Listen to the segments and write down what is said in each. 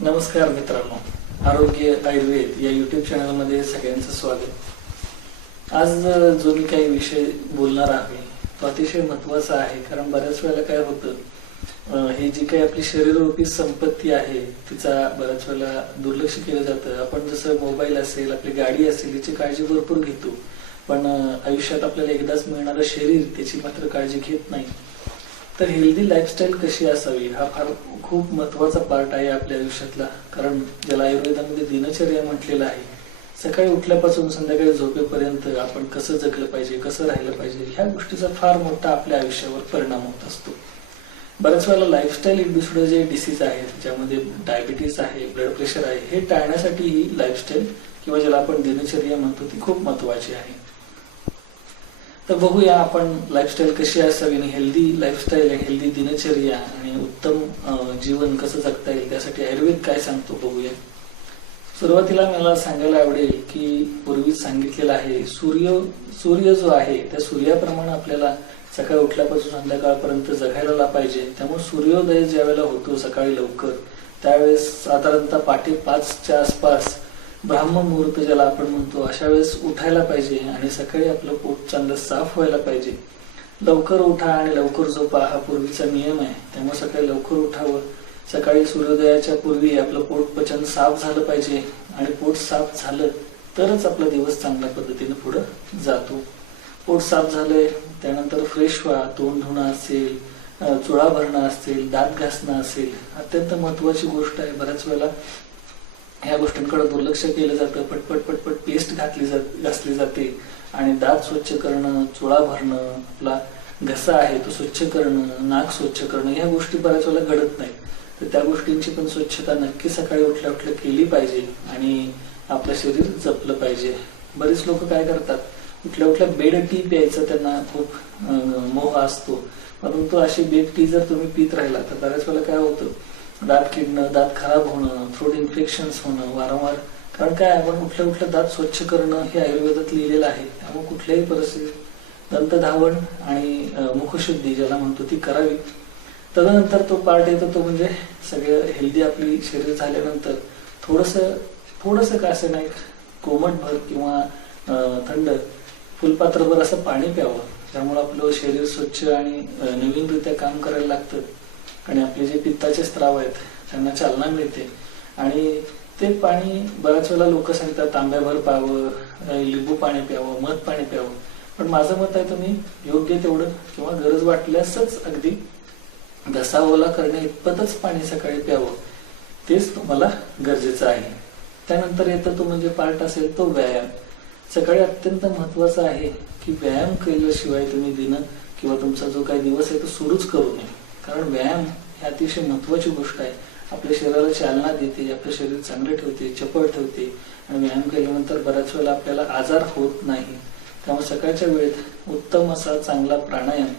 नमस्कार मित्रांनो. आरोग्य आयुर्वेद या युट्यूब चॅनलमध्ये सगळ्यांचं स्वागत. आज जो मी काही विषय बोलणार आहे तो अतिशय महत्त्वाचा आहे कारण बऱ्याच वेळेला काय होतं हे जी काही आपली शरीररूपी संपत्ती आहे तिचा बऱ्याच वेळेला दुर्लक्ष केलं जातं. आपण जसं मोबाईल असेल आपली गाडी असेल याची काळजी भरपूर घेतो. पण आयुष्यात आपल्याला एकदाच मिळणारं शरीर त्याची मात्र काळजी घेत नाही. तर हेल्दी लाईफस्टाईल कशी असावी? हा फार खूप महत्त्वाचा पार्ट आहे आपल्या आयुष्यातला. कारण ज्याला आयुर्वेदामध्ये दिनचर्या म्हटलेलं आहे सकाळी उठल्यापासून संध्याकाळी झोपेपर्यंत आपण कसं जगलं पाहिजे कसं राहिलं पाहिजे ह्या गोष्टीचा फार मोठा आपल्या आयुष्यावर परिणाम होत असतो. बऱ्याच वेळेला लाईफस्टाईल इंड्युस्ड जे डिसीज आहेत ज्यामध्ये डायबिटीस आहे ब्लड प्रेशर आहे हे टाळण्यासाठी ही लाईफस्टाईल किंवा ज्याला आपण दिनचर्या म्हणतो ती खूप महत्वाची आहे. तर बघूया आपण लाईफस्टाईल कशी असावी आणि हेल्दी लाईफस्टाईल हेल्दी दिनचर्या आणि उत्तम जीवन कसं जगता येईल त्यासाठी आयुर्वेद काय सांगतो बघूया. सुरुवातीला मला सांगायला आवडेल की पूर्वीच सांगितलेलं आहे सूर्य सूर्य जो आहे त्या सूर्याप्रमाणे आपल्याला सकाळी उठल्यापासून संध्याकाळपर्यंत जगायला पाहिजे. त्यामुळे सूर्योदय ज्या वेळेला होतो सकाळी लवकर त्यावेळेस साधारणतः पहाटे पाचच्या आसपास ब्राह्ममुहूर्त ज्याला आपण म्हणतो अशा वेळेस उठायला पाहिजे आणि सकाळी आपलं पोट चांगलं साफ व्हायला पाहिजे. लवकर उठा आणि लवकर झोपा हा पूर्वीचा नियम आहे. त्यामुळे सकाळी लवकर उठावं. सकाळी सूर्योदयाच्या पूर्वी आपलं पोट पचन साफ झालं पाहिजे. आणि पोट साफ झालं तरच आपला दिवस चांगल्या पद्धतीने पुढे जातो. पोट साफ झालंय त्यानंतर फ्रेश व्हा. तोंड धुणं असेल चुळा भरणं असेल दात घासणं असेल. अत्यंत महत्वाची गोष्ट आहे. बऱ्याच वेळेला ह्या गोष्टींकडे दुर्लक्ष केलं जातं पटपट पटपट पेस्ट घातली जात घासली जाते. आणि दात स्वच्छ करणं चुळा भरणं आपला घसा आहे तो स्वच्छ करणं नाक स्वच्छ करणं ह्या गोष्टी बऱ्याच वेळेला घडत नाही. तर त्या गोष्टींची पण स्वच्छता नक्की सकाळी उठल्या उठल्या केली पाहिजे आणि आपलं शरीर जपलं पाहिजे. बरेच लोक काय करतात? उठल्या उठल्या बेड टी प्यायचा त्यांना खूप मोह असतो. परंतु अशी बेड टी जर तुम्ही पित राहिला तर बऱ्याच वेळेला काय होतं? दात किडणं दात खराब होणं थ्रोट इन्फेक्शन्स होणं वारंवार. कारण काय आपण कुठल्या कुठल्या दात स्वच्छ करणं हे आयुर्वेदात लिहिलेलं आहे. त्यामुळे कुठल्याही परिस्थितीत दंतधावण आणि मुखशुद्धी ज्याला म्हणतो ती करावी. तदनंतर तो पार्ट येतो तो म्हणजे सगळं हेल्दी आपली शरीर झाल्यानंतर थोडस थोडस का असं नाही कोमट भर किंवा थंड फुलपात्रभर असं पाणी प्यावं. त्यामुळे आपलं शरीर स्वच्छ आणि नवीनरित्या काम करायला लागतं. आणि आपले जे पित्ताचे स्त्राव आहेत त्यांना चालना मिळते. आणि ते पाणी बऱ्याच वेळेला लोक सांगतात तांब्याभर प्यावं लिंबू पाणी प्यावं मध पाणी प्यावं. पण माझं मत आहे तुम्ही योग्य तेवढं किंवा गरज वाटल्यासच अगदी घसा ओला करणे इतपतच पाणी सकाळी प्यावं तेच तुम्हाला गरजेचं आहे. त्यानंतर येतं तो म्हणजे पार्ट असेल तो व्यायाम. सकाळी अत्यंत महत्वाचं आहे की व्यायाम केल्याशिवाय तुम्ही दिन किंवा तुमचा जो काही दिवस आहे तो सुरूच करू नये. कारण व्यायाम ही अतिशय महत्वाची गोष्ट आहे. आपल्या शरीराला चालना देते आपलं शरीर चांगले ठेवते चपळ ठेवते आणि व्यायाम केल्यानंतर बऱ्याच वेळेला आपल्याला आजार होत नाही. त्यामुळे सकाळच्या वेळेत उत्तम असा चांगला प्राणायाम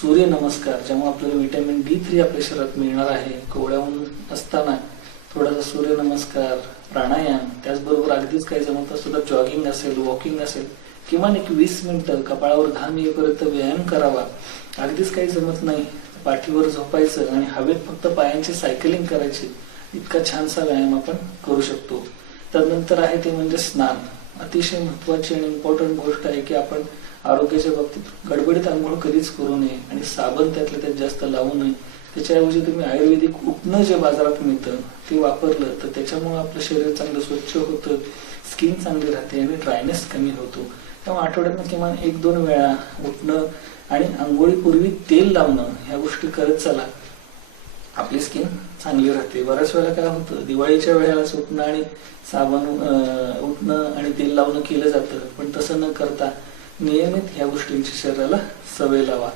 सूर्य नमस्कार ज्यामुळे आपल्याला व्हिटॅमिन डी थ्री आपल्या शरीरात मिळणार आहे. कोवळ्याहून असताना थोडासा सूर्य नमस्कार प्राणायाम त्याचबरोबर अगदीच काही जमत असतो तर जॉगिंग असेल वॉकिंग असेल किमान एक वीस मिनिटं कपाळावर घाम येईपर्यंत व्यायाम करावा. अगदीच काही जमत नाही. पाठीवर झोपायचं आणि हवेत फक्त पायांची सायकलिंग करायची इतका छानसा व्यायाम आपण करू शकतो. त्यानंतर आहे ते म्हणजे स्नान. अतिशय महत्वाची आणि इम्पॉर्टंट गोष्ट आहे की आपण आरोग्याच्या बाबतीत गडबडीत आंघोळ कधीच करू नये आणि साबण त्यातल्या त्यात जास्त लावू नये. त्याच्याऐवजी तुम्ही आयुर्वेदिक उठणं जे बाजारात मिळतं ते वापरलं तर त्याच्यामुळे आपलं शरीर चांगलं स्वच्छ होतं स्किन चांगली राहते आणि ड्रायनेस कमी होतो. त्यामुळे आठवड्यातनं किमान एक दोन वेळा उठणं आणि आंघोळीपूर्वी तेल लावणं ह्या गोष्टी करत चला. आपली स्किन चांगली राहते. बऱ्याच वेळेला काय होतं दिवाळीच्या वेळेला उठणं आणि साबण उठणं आणि तेल लावणं केलं जातं पण तसं न करता नियमित ह्या गोष्टींची शरीराला सवय लावा.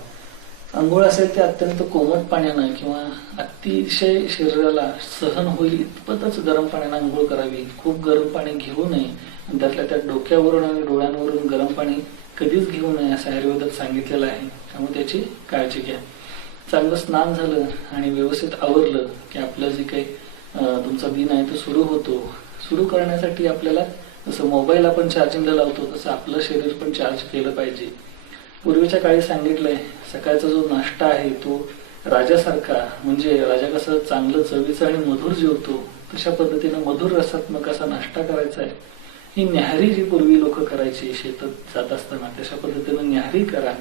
आंघोळ असेल ते अत्यंत कोमट पाण्यानं किंवा अतिशय शरीराला सहन होईल इतपतच गरम पाण्यानं आंघोळ करावी. खूप गरम पाणी घेऊ नये. आणि त्यातल्या त्या डोक्यावरून आणि डोळ्यांवरून गरम पाणी कधीच घेऊ नये असं आयुर्वेदात सांगितलेलं आहे. त्यामुळे त्याची काळजी घ्या. चांगलं स्नान झालं आणि व्यवस्थित आवरलं की आपलं जे काही तुमचा दिन आहे तो सुरू होतो. सुरू करण्यासाठी आपल्याला जसं मोबाईल आपण चार्जिंगला लावतो तसं आपलं शरीर पण चार्ज केलं पाहिजे. पूर्वीच्या काळी सांगितलंय सकाळचा जो नाश्ता आहे तो राजासारखा म्हणजे राजा कसं चांगलं चवीचं आणि मधुर जेवतो तशा पद्धतीनं मधुर रसात्मक असा नाश्ता करायचा आहे. ही न्याहारी जी पूर्वी लोक करायची शेतात जात असताना तशा पद्धतीनं न्याहारी करा.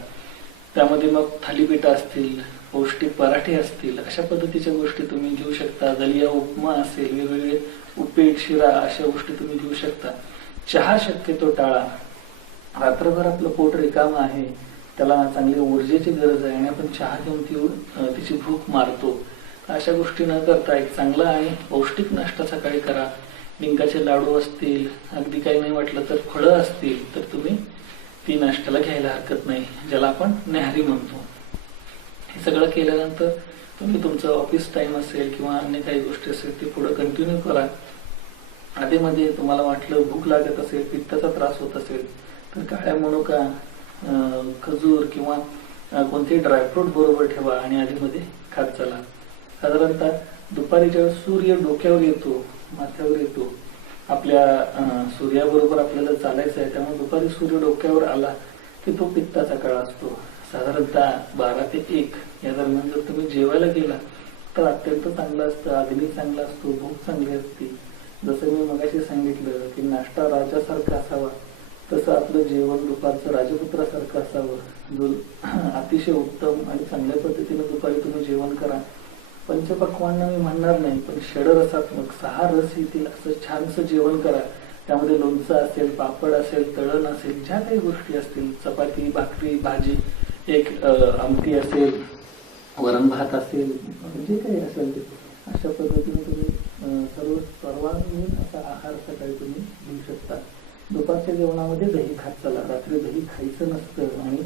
त्यामध्ये मग थालीपीठ असतील पौष्टिक पराठे असतील अशा पद्धतीच्या गोष्टी तुम्ही घेऊ शकता. दलिया उपमा असेल वेगवेगळे उपेट शिरा अशा गोष्टी तुम्ही घेऊ शकता. चहा शक्यतो टाळा. रात्रभर आपलं पोट रिकाम आहे. त्याला चांगली ऊर्जेची गरज आहे आणि आपण चहा घेऊन ती तिची भूक मारतो. अशा गोष्टी न करता एक चांगला आणि पौष्टिक नाश्ता सकाळी करा. डिंकाचे लाडू असतील अगदी काही नाही वाटलं तर फळं असतील तर तुम्ही ती नाश्त्याला घ्यायला हरकत नाही ज्याला आपण न्याहारी म्हणतो. हे सगळं केल्यानंतर तुम्ही तुमचं ऑफिस टाइम असेल किंवा अन्य काही गोष्टी असेल ते पुढे कंटिन्यू करा. आधीमध्ये तुम्हाला वाटलं भूक लागत असेल पित्ताचा त्रास होत असेल तर काळ्या मनुका खजूर किंवा कोणतेही ड्रायफ्रूट बरोबर ठेवा आणि आधीमध्ये खात चला. साधारणतः दुपारी ज्यावेळेस सूर्य डोक्यावर येतो माथ्यावर येतो आपल्या सूर्याबरोबर आपल्याला चालायचं आहे त्यामुळे दुपारी सूर्य डोक्यावर आला की तो पित्ताचा काळ असतो. साधारणतः बारा ते एक या दरम्यान जर तुम्ही जेवायला गेला तर अत्यंत चांगलं असतं अग्नी चांगला असतो भूक चांगली असते. जसं मी मगाशी सांगितलं की नाश्ता राजासारखा असावा. तसं आपलं जेवण दुपारचं राजपुत्रासारखं असावं जो अतिशय उत्तम आणि चांगल्या पद्धतीने दुपारी तुम्ही जेवण करा. पंचपक्वांना मी म्हणणार नाही पण षडरसात्मक सहा रस येतील असं छानसं जेवण करा. त्यामध्ये लोणचं असेल पापड असेल तळण असेल ज्या काही गोष्टी असतील चपाती भाकरी भाजी एक आमटी असेल वरण भात असेल जे काही असेल ते. अशा पद्धतीने तुम्ही सर्व सर्वांगीण असा आहार सकाळी तुम्ही घेऊ शकता. दुपारच्या जेवणामध्ये दही खात चला. रात्री दही खायचं नसतं आणि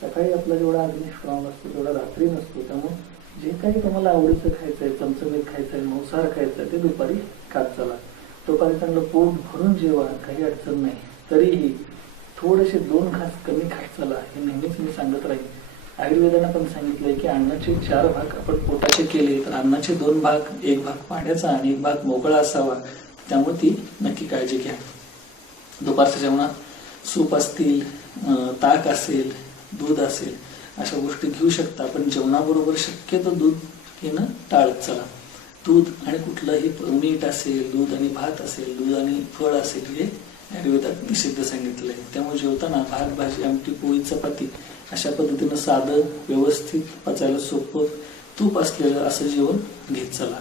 सकाळी आपला जेवढा अग्नी स्ट्रॉंग असतो तेवढा रात्री नसतो. त्यामुळे जे काही तुम्हाला आवडीचं खायचंय चमचमीत खायचंय मांसाहार खायचंय ते दुपारी खात चला. दुपारी चांगलं पोट भरून जेवा काही अडचण नाही. तरीही थोडेसे दोन घास कमी खात चला हे नेहमीच मी सांगत राहील आयुर्वेदानं पण सांगितलंय की अन्नाचे चार भाग आपण पोटाचे केले तर अन्नाचे दोन भाग एक भाग पाण्याचा आणि एक भाग मोकळा असावा. त्यामुळे ती नक्की काळजी घ्या. दुपारच्या जेवणात सूप असतील ताक असेल दूध असेल अशा गोष्टी घेऊ शकता. पण जेवणाबरोबर शक्यतो दूध घेणं टाळत चला. दूध आणि कुठलंही मीठ असेल दूध आणि भात असेल दूध आणि फळ असेल हे आयुर्वेदात निषिद्ध सांगितलंय त्यामुळे जेवताना भात भाजी आमटी पोळी चपाती अशा पद्धतीनं साधं व्यवस्थित पचायला सोपं तूप असलेलं असं जेवण घेत चला.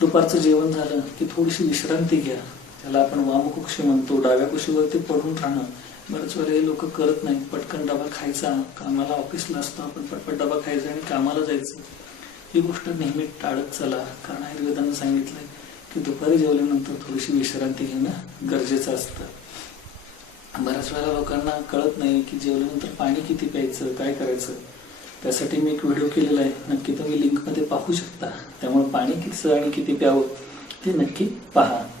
दुपारचं जेवण झालं की थोडीशी विश्रांती घ्या. त्याला आपण वामकुक्षी म्हणतो. डाव्या कुशीवरती पडून राहणं. बरेच वेळे हे लोक करत नाही पटकन डबा खायचा. कामाला ऑफिसला असतो आपण. पटपट डबा खायचा आणि कामाला जायचं. ही गोष्ट नेहमी टाळत चला. कारण आयुर्वेदानं सांगितलंय की दुपारी जेवल्यानंतर थोडीशी विश्रांती घेणं गरजेचं असतं. बऱ्याच वेळा लोकांना कळत नाही की जेवल्यानंतर पाणी किती प्यायचं काय करायचं. त्यासाठी मी एक व्हिडिओ केलेला आहे. नक्की तुम्ही लिंकमध्ये पाहू शकता. त्यामुळे पाणी कितीचं आणि किती प्यावं ते नक्की पहा.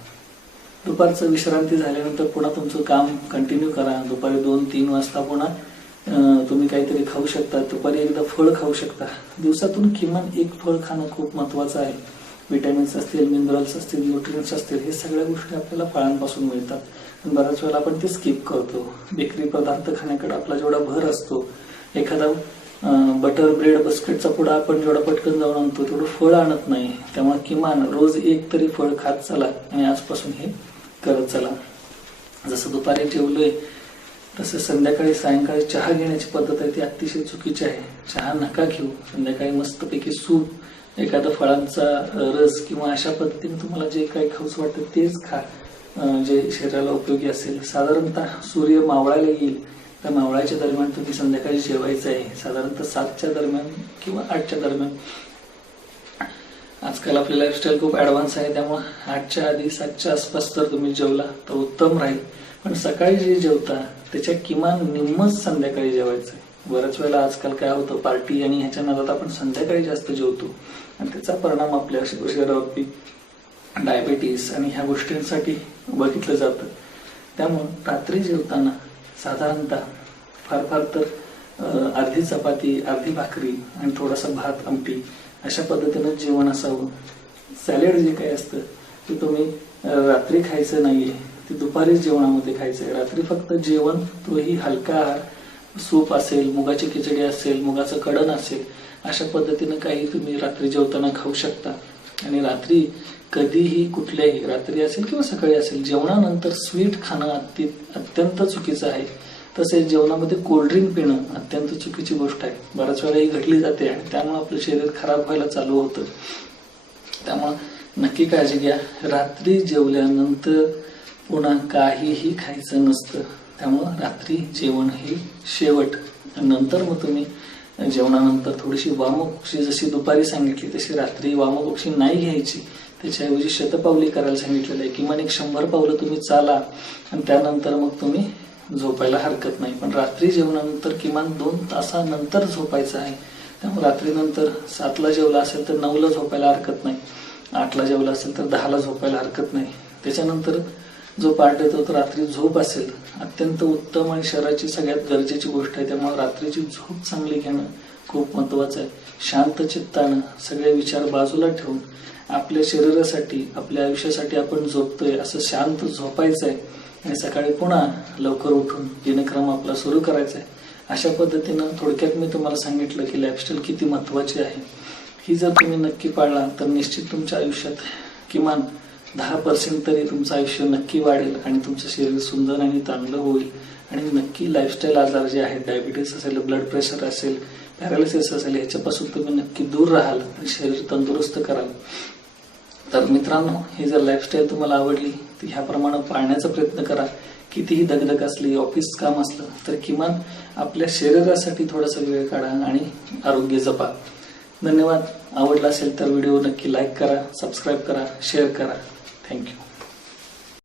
दुपारचं विश्रांती झाल्यानंतर पुन्हा तुमचं काम कंटिन्यू करा. दुपारी दोन तीन वाजता पुन्हा तुम्ही काहीतरी खाऊ शकता. दुपारी एकदा फळ खाऊ शकता. दिवसातून किमान एक फळ खाणं खूप महत्वाचं आहे. विटॅमिन्स असतील मिनरल्स असतील न्यूट्रिएंट्स असतील हे सगळ्या गोष्टी आपल्याला फळांपासून मिळतात. पण बऱ्याच वेळेला आपण ते स्किप करतो. बेकरी पदार्थ खाण्याकडे आपला जेवढा भर असतो एखादा बटर ब्रेड बिस्किटचा पुडा आपण जेवढा पटकन जाऊन आणतो तेवढं फळ आणत नाही. त्यामुळे किमान रोज एक तरी फळ खात चला आणि आजपासून हे करत चला. जसं दुपारी जेवलोय तसं संध्याकाळी सायंकाळी चहा घेण्याची पद्धत आहे ती अतिशय चुकीची आहे. चहा नका घेऊ. संध्याकाळी मस्तपैकी सूप एखादा फळांचा रस किंवा अशा पद्धतीने तुम्हाला जे काही खाऊच वाटतं तेच खा. जे शरीराला उपयोगी असेल. साधारणतः सूर्य मावळायला येईल. त्या मावळाच्या दरम्यान तुम्ही संध्याकाळी जेवायचं आहे. साधारणतः सातच्या दरम्यान किंवा आठच्या दरम्यान. आजकाल आपली लाईफस्टाईल खूप ऍडव्हान्स आहे त्यामुळे आठच्या आधी सातच्या आसपास जर तुम्ही जेवला तर उत्तम राहील. पण सकाळी जे जेवता त्याच्या किमान निम्मच संध्याकाळी जेवायचं बऱ्याच वेळेला आजकाल काय होतं पार्टी आणि ह्याच्या नादात आपण संध्याकाळी जास्त जेवतो. आणि त्याचा परिणाम आपल्या शरीरावरती डायबेटीस आणि ह्या गोष्टींसाठी बघितलं जातं. त्यामुळं रात्री जेवताना साधारणतः फार फार तर अर्धी चपाती अर्धी भाकरी आणि थोडासा भात आमटी अशा पद्धतीनं जेवण असावं. सॅलेड जे काही असतं ते तुम्ही रात्री खायचं नाहीये. ते दुपारीच जेवणामध्ये खायचंय. रात्री फक्त जेवण तोही हलका आहार. सूप असेल मुगाची खिचडी असेल मुगाचं कडण असेल अशा पद्धतीनं काही तुम्ही रात्री जेवताना खाऊ शकता. आणि रात्री कधीही कुठल्याही रात्री असेल किंवा सकाळी असेल जेवणानंतर स्वीट खाणं अति अत्यंत चुकीचं आहे. तसेच जेवणामध्ये कोल्ड्रिंक पिणं अत्यंत चुकीची गोष्ट आहे. बऱ्याच वेळा ही घडली जाते आणि त्यामुळे आपलं शरीर खराब व्हायला चालू होतं. त्यामुळं नक्की काळजी घ्या. रात्री जेवल्यानंतर पुन्हा काहीही खायचं नसतं. त्यामुळं रात्री जेवण हे शेवट. नंतर मग तुम्ही जेवणानंतर थोडीशी वामकुक्षी जशी दुपारी सांगितली तशी रात्री वामकुक्षी नाही घ्यायची. त्याच्याऐवजी शतपावली करायला सांगितलेलं आहे. किमान एक शंभर पावलं तुम्ही चाला आणि त्यानंतर मग तुम्ही झोपायला हरकत नाही. पण रात्री जेवणानंतर किमान दोन तासानंतर झोपायचं आहे. त्यामुळे रात्रीनंतर सातला जेवला असेल तर नऊला झोपायला हरकत नाही. आठला जेवला असेल तर दहाला झोपायला हरकत नाही. त्याच्यानंतर जो पार्ट येतो तो रात्री झोप असेल. अत्यंत उत्तम आणि शरीराची सगळ्यात गरजेची गोष्ट आहे. त्यामुळे रात्रीची झोप चांगली घेणं खूप महत्वाचं आहे. शांत चित्तानं सगळे विचार बाजूला ठेवून आपल्या शरीरासाठी आपल्या आयुष्यासाठी आपण झोपतोय असं शांत झोपायचं आहे. आणि सकाळी पुन्हा लवकर उठून दिनक्रम आपला सुरू करायचा आहे. अशा पद्धतीनं थोडक्यात मी तुम्हाला सांगितलं की लाईफस्टाईल किती महत्वाची आहे. ही जर तुम्ही नक्की पाळला तर निश्चित तुमच्या आयुष्यात किमान दहा पर्सेंट तरी तुमचं आयुष्य नक्की वाढेल आणि तुमचं शरीर सुंदर आणि चांगलं होईल. आणि नक्की लाईफस्टाईल आजार जे आहेत डायबिटीस असेल ब्लड प्रेशर असेल पॅरालिसिस असेल ह्याच्यापासून तुम्ही नक्की दूर राहाल आणि शरीर तंदुरुस्त कराल. तर मित्रांनो ही जर लाईफस्टाईल तुम्हाला आवडली ह्या प्रमाणात पाळण्याचा प्रयत्न करा. कितीही दगदग असली ऑफिस काम असलं तर किमान आपल्या शरीरासाठी थोडासा वेळ काढा आणि आरोग्य जपा. धन्यवाद. आवडला असेल तर व्हिडिओ नक्की लाईक करा सबस्क्राईब करा शेअर करा. थँक्यू